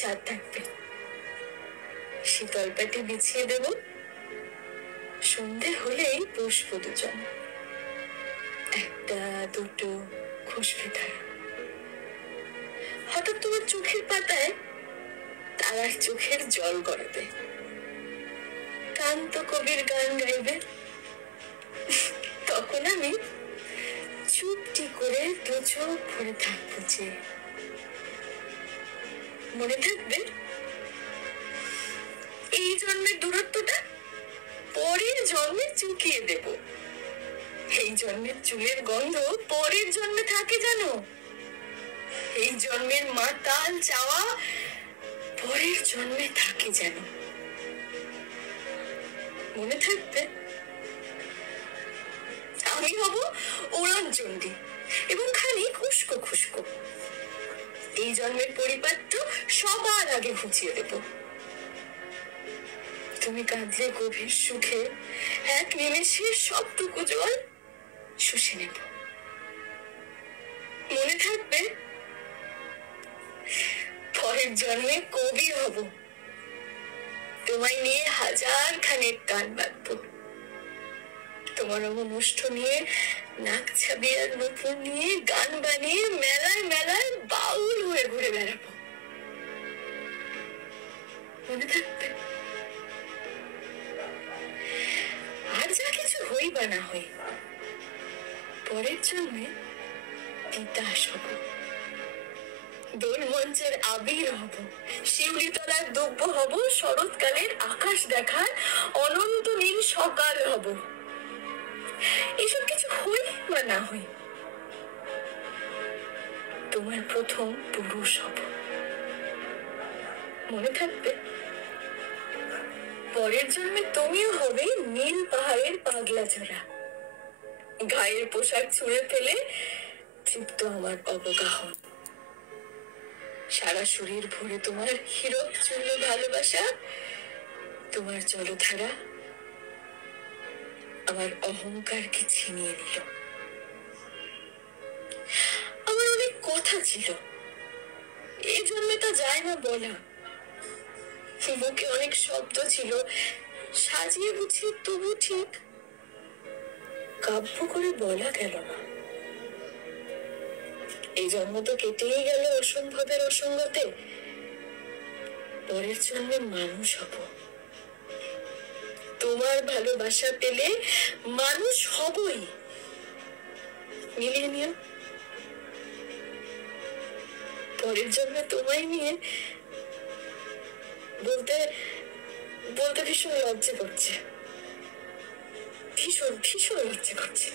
ছাদ থাকবে, শীতল পাটি বিছিয়ে দেব, সন্ধে হলেই বসবো দুজন, একটা দুটো খুশবে তারা। হঠাৎ তোমার চোখের পাতায় তারার চোখের জল গড়াবে, কান্ত কবির গান গাইবে, তখন আমি চুপটি করে দু চোখ ভরে থাকবো যে। মনে থাকবে এই জন্মের দূরত্বটা পরের জন্মে চুকিয়ে দেব, এই জন্মের চুলের গন্ধ পরের জন্মে থাকে জানো, এই জন্মের মাতাল চাওয়া পরের জন্মে থাকে যেন। মনে থাকবে আমি হব উড়ন চণ্ডী এবং খালি খুশকো খুশকো, এই জন্মের পরিপাট্য সবার আগে ঘুচিয়ে দেব, তুমি কাঁদলে গভীর সুখে এক নিমেষে সবটুকু জল শুষে নেব। মনে থাকবে পরের জন্মে কবি হব, তোমায় নিয়ে হাজার খানেক গান বাঁধবো, তোমার অনুষ্ঠা নিয়ে নাক ছাবি আর নূপুর নিয়ে গান বানিয়ে মেলায় মেলায় বাউল হয়ে ঘুরে বেড়াবো। মনে থাকবে আর যা কিছু হই বা না হই, পরের জন্মে তিতাস হব, দোল মঞ্চের আবির হব, শিউলি তলার দুব্য হব, শরৎকালের আকাশ দেখার অনন্ত নীল সকাল হব। এসব কিছু হই বা না হই, তোমার প্রথম পুরুষ হব। মনে থাকবে পরের জন্মে তুমিও হবে নীল পাহাড়ের পাগলা চোরা, গায়ের পোশাক ছুঁড়ে ফেলে তৃপ্ত আমার অবগাহন, সারা শরীর ভরে তোমার হীরক চূর্ণ ভালোবাসা, তোমার জলধারা আমার অহংকারকে ছিনিয়ে নিল। আমার অনেক কথা ছিল, এই জন্মে তা যায় না বলা, বুকে অনেক শব্দ ছিল, সাজিয়ে গুছিয়ে তবু ঠিক কাব্য করে বলা গেল না। এই জন্ম তো কেটেই গেল অসম্ভবের অসঙ্গতে, পরের জন্মে মানুষ হব, তোমার ভালোবাসা পেলে মানুষ হবই। মিলিয়ে নিও, পরের জন্মে তোমায় নিয়ে বলতে বলতে ভীষণ লজ্জা করছে, ভীষণ ভীষণ লজ্জা করছে।